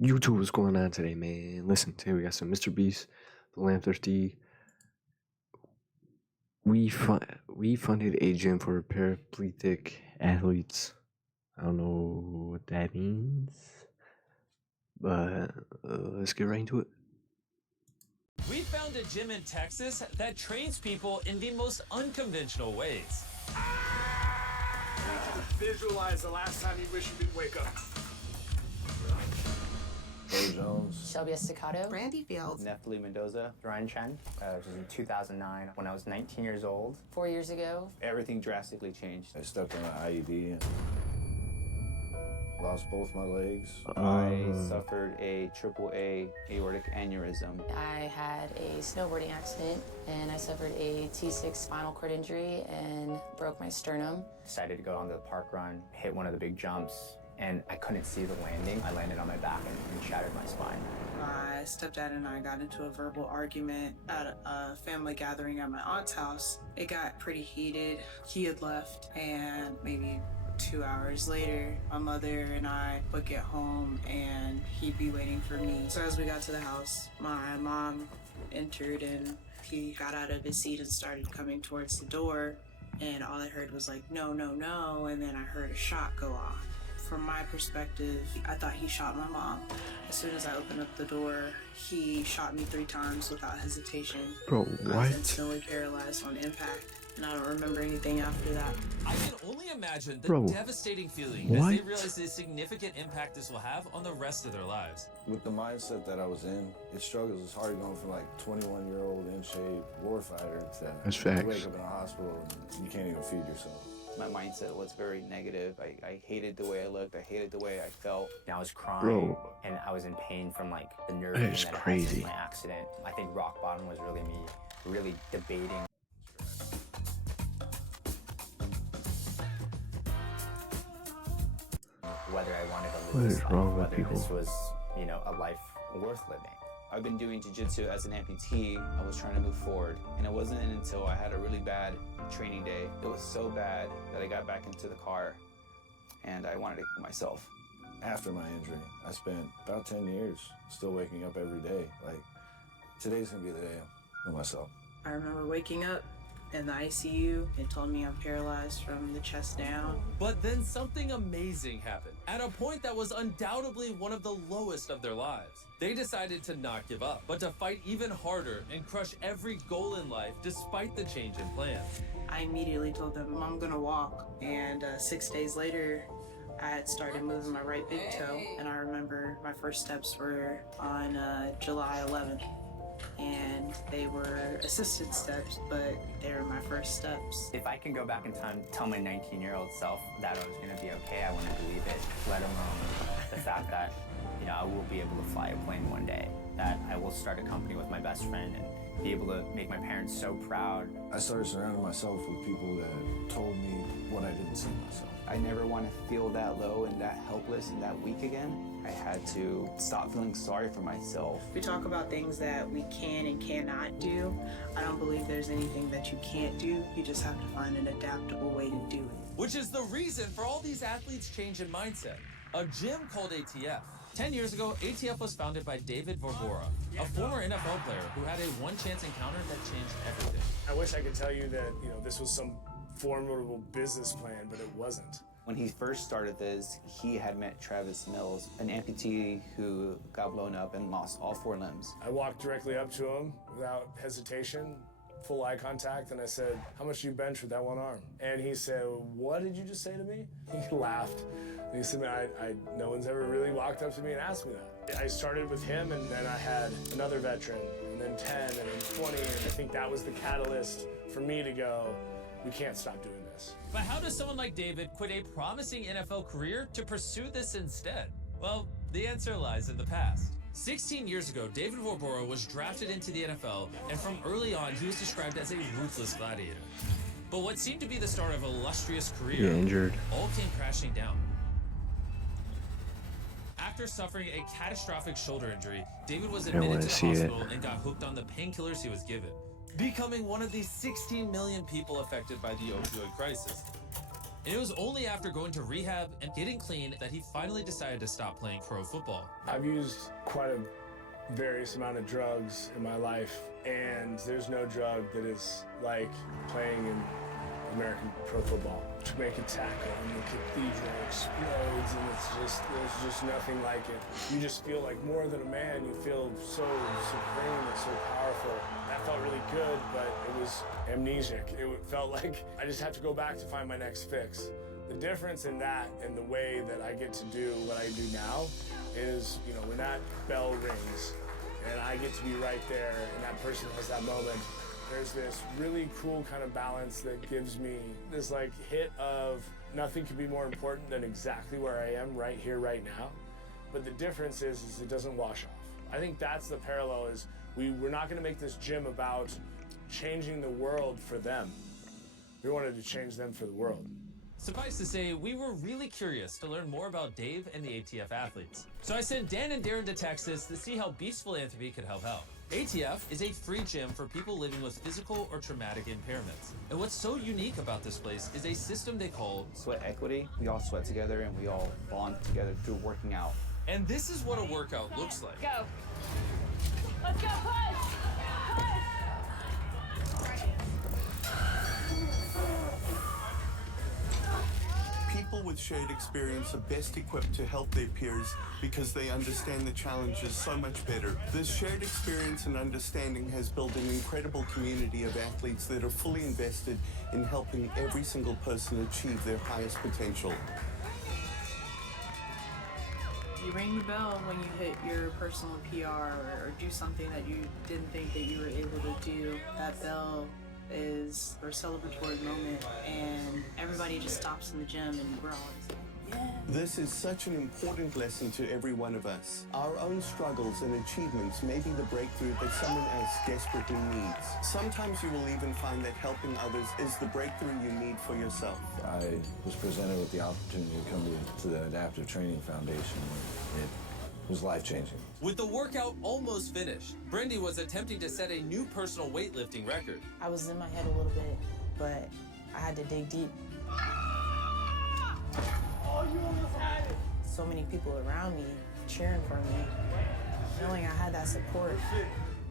YouTube, what's going on today, man? Listen, today we got some Mr. Beast, the Lamb Thirsty. We funded a gym for paraplegic athletes. I don't know what that means, but let's get right into it. We found a gym in Texas that trains people in the most unconventional ways. Visualize the last time you wish you didn't wake up. Joe Jones, Shelby Estacado, Brandy Fields, Neftali Mendoza, Ryan Chen, which was in 2009 when I was 19 years old. 4 years ago. Everything drastically changed. I stepped on an IED and lost both my legs. I suffered a AAA aortic aneurysm. I had a snowboarding accident and I suffered a T6 spinal cord injury and broke my sternum. Decided to go on the park run, hit one of the big jumps, and I couldn't see the landing. I landed on my back and shattered my spine. my stepdad and I got into a verbal argument at a family gathering at my aunt's house. It got pretty heated. He had left, and maybe 2 hours later, my mother and I would get home and he'd be waiting for me. So as we got to the house, my mom entered and he got out of his seat and started coming towards the door. And all I heard was like, no, no, no. And then I heard a shot go off. From my perspective, I thought he shot my mom. As soon as I opened up the door, he shot me 3 times without hesitation. Bro, I was what? instantly paralyzed on impact, and I don't remember anything after that. I can only imagine the Bro, devastating feeling as they what? realize the significant impact this will have on the rest of their lives. With the mindset that I was in, it struggles. It's hard going from like 21-year-old in shape warfighter to That's you facts. wake up in a hospital and you can't even feed yourself. My mindset was very negative. I hated the way I looked. I hated the way I felt. And I was crying, Bro. and I was in pain from like the nerve That pain is that I had crazy. since my accident. I think rock bottom was really me, really debating whether I wanted to What live is this life, wrong with whether people? this was, a life worth living. I've been doing jiu-jitsu as an amputee. I was trying to move forward, and it wasn't until I had a really bad training day. It was so bad that I got back into the car, and I wanted to kill myself. After my injury, I spent about 10 years still waking up every day. Like, today's gonna be the day of myself. I remember waking up in the ICU. It told me I'm paralyzed from the chest down. But then something amazing happened. At a point that was undoubtedly one of the lowest of their lives, they decided to not give up, but to fight even harder and crush every goal in life despite the change in plans. I immediately told them I'm gonna walk, and 6 days later, I had started moving my right big toe, and I remember my first steps were on July 11th, and they were assisted steps, but they were my first steps. If I can go back in time, tell my 19-year-old self that I was going to be okay, I wouldn't believe it, let alone the fact that, I will be able to fly a plane one day, that I will start a company with my best friend and be able to make my parents so proud. I started surrounding myself with people that told me what I didn't see myself. I never want to feel that low and that helpless and that weak again. I had to stop feeling sorry for myself. We talk about things that we can and cannot do. I don't believe there's anything that you can't do. You just have to find an adaptable way to do it. Which is the reason for all these athletes' change in mindset. A gym called ATF. 10 years ago, ATF was founded by David Vorbora, a former NFL player who had a one-chance encounter that changed everything. I wish I could tell you that, this was some formidable business plan, but it wasn't. When he first started this, he had met Travis Mills, an amputee who got blown up and lost all 4 limbs. I walked directly up to him without hesitation, full eye contact, and I said, "How much do you bench with that one arm?" And he said, "What did you just say to me?" He laughed. And he said, no one's ever really walked up to me and asked me that. I started with him, and then I had another veteran, and then 10, and then 20, and I think that was the catalyst for me to go, we can't stop doing this. But how does someone like David quit a promising NFL career to pursue this instead? Well, the answer lies in the past. 16 years ago, David Vorbora was drafted into the NFL, and from early on, he was described as a ruthless gladiator. But what seemed to be the start of an illustrious career Injured. all came crashing down. After suffering a catastrophic shoulder injury, David was wanna admitted to see the it. hospital and got hooked on the painkillers he was given, becoming one of the 16 million people affected by the opioid crisis. And it was only after going to rehab and getting clean that he finally decided to stop playing pro football. I've used quite a various amount of drugs in my life, and there's no drug that is like playing in American pro football. To make a tackle and the cathedral explodes, and there's just nothing like it. You just feel like more than a man. You feel so supreme and so powerful. That felt really good, but it was amnesic. It felt like I just have to go back to find my next fix. The difference in that and the way that I get to do what I do now is, you know, when that bell rings and I get to be right there and that person has that moment, there's this really cool kind of balance that gives me this like hit of nothing could be more important than exactly where I am right here, right now. But the difference is it doesn't wash off. I think that's the parallel is we're not gonna make this gym about changing the world for them. We wanted to change them for the world. Suffice to say, we were really curious to learn more about Dave and the ATF athletes. So I sent Dan and Darren to Texas to see how Beast Philanthropy could help out. ATF is a free gym for people living with physical or traumatic impairments. And what's so unique about this place is a system they call Sweat equity. We all sweat together and we all bond together through working out. And this is what a workout looks like. Go. Let's go, push! Push! People with shared experience are best equipped to help their peers because they understand the challenges so much better. This shared experience and understanding has built an incredible community of athletes that are fully invested in helping every single person achieve their highest potential. You ring the bell when you hit your personal PR or do something that you didn't think that you were able to do. That bell is a celebratory moment, and everybody just stops in the gym and we're all just like, yeah. This is such an important lesson to every one of us. Our own struggles and achievements may be the breakthrough that someone else desperately needs. Sometimes you will even find that helping others is the breakthrough you need for yourself. I was presented with the opportunity to come to the Adaptive Training Foundation. It was life-changing. With the workout almost finished, Brendy was attempting to set a new personal weightlifting record. I was in my head a little bit, but I had to dig deep. Oh, you almost had it! So many people around me cheering for me, knowing I had that support.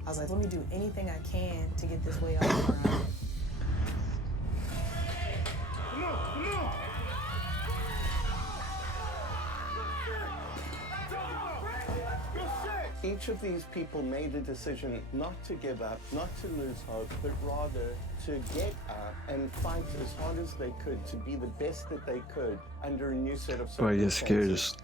I was like, let me do anything I can to get this weight off the ground. Come on, come on! Each of these people made a decision not to give up, not to lose hope, but rather to get up and fight as hard as they could to be the best that they could under a new set of circumstances. Bro, I get scared just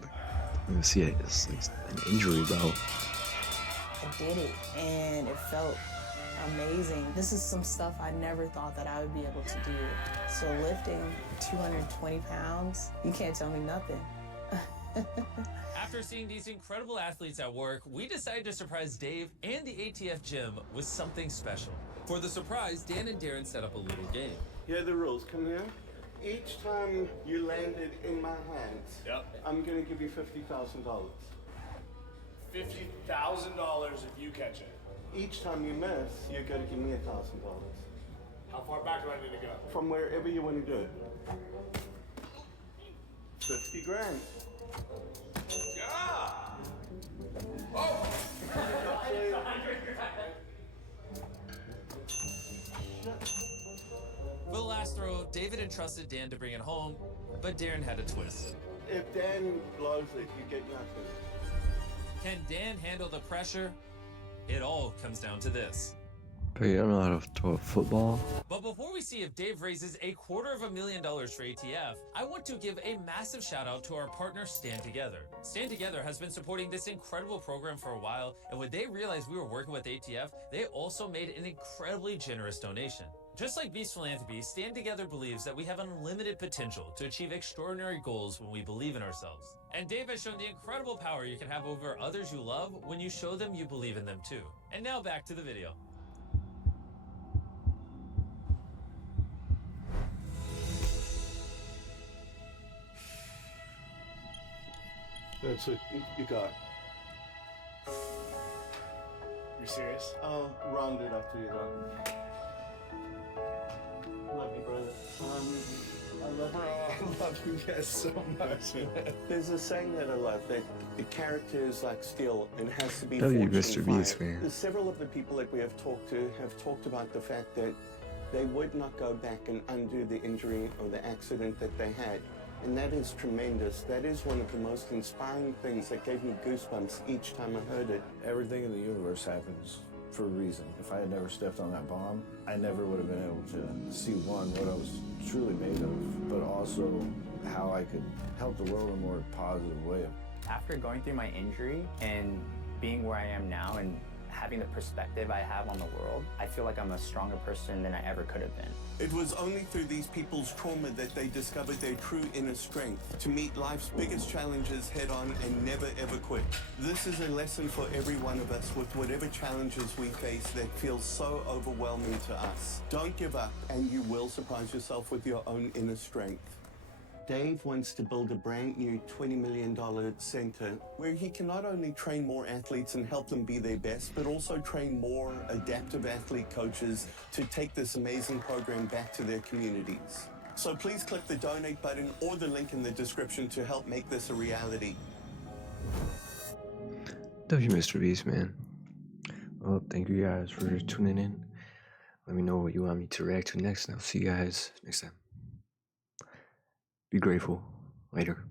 like, see it. It's like an injury, bro. I did it, and it felt amazing. This is some stuff I never thought that I would be able to do. So lifting 220 pounds, you can't tell me nothing. After seeing these incredible athletes at work, we decided to surprise Dave and the ATF gym with something special. For the surprise, Dan and Darren set up a little game. Here are the rules. Come here. Each time you landed in my hands, I'm going to give you $50,000. $50,000 if you catch it. Each time you miss, you're going to give me $1,000. How far back do I need to go? From wherever you want to do it. 50 grand. Yeah! Oh! For the last throw, David entrusted Dan to bring it home, but Darren had a twist. If Dan blows it, you get nothing. Can Dan handle the pressure? It all comes down to this. But you don't know how to throw a football? But before we see if Dave raises $250,000 for ATF, I want to give a massive shout out to our partner Stand Together. Stand Together has been supporting this incredible program for a while, and when they realized we were working with ATF, they also made an incredibly generous donation. Just like Beast Philanthropy, Stand Together believes that we have unlimited potential to achieve extraordinary goals when we believe in ourselves. And Dave has shown the incredible power you can have over others you love when you show them you believe in them too. And now back to the video. That's it. You got. You're serious? I'll round it up to you, though. Love you, brother. I love you guys so much. There's a saying that I love, that the character is like steel and has to be Love you, forged in Mr. Beast, fire. man. Several of the people that we have talked to have talked about the fact that they would not go back and undo the injury or the accident that they had. And that is tremendous. That is one of the most inspiring things that gave me goosebumps each time I heard it. Everything in the universe happens for a reason. If I had never stepped on that bomb, I never would have been able to see, one, what I was truly made of, but also how I could help the world in a more positive way. After going through my injury and being where I am now and having the perspective I have on the world, I feel like I'm a stronger person than I ever could have been. It was only through these people's trauma that they discovered their true inner strength to meet life's biggest challenges head on and never ever quit. This is a lesson for every one of us with whatever challenges we face that feel so overwhelming to us. Don't give up and you will surprise yourself with your own inner strength. Dave wants to build a brand new $20 million center where he can not only train more athletes and help them be their best, but also train more adaptive athlete coaches to take this amazing program back to their communities. So please click the donate button or the link in the description to help make this a reality. Love you, Mr. Beast, man. Well, thank you guys for tuning in. Let me know what you want me to react to next, and I'll see you guys next time. Be grateful. Later.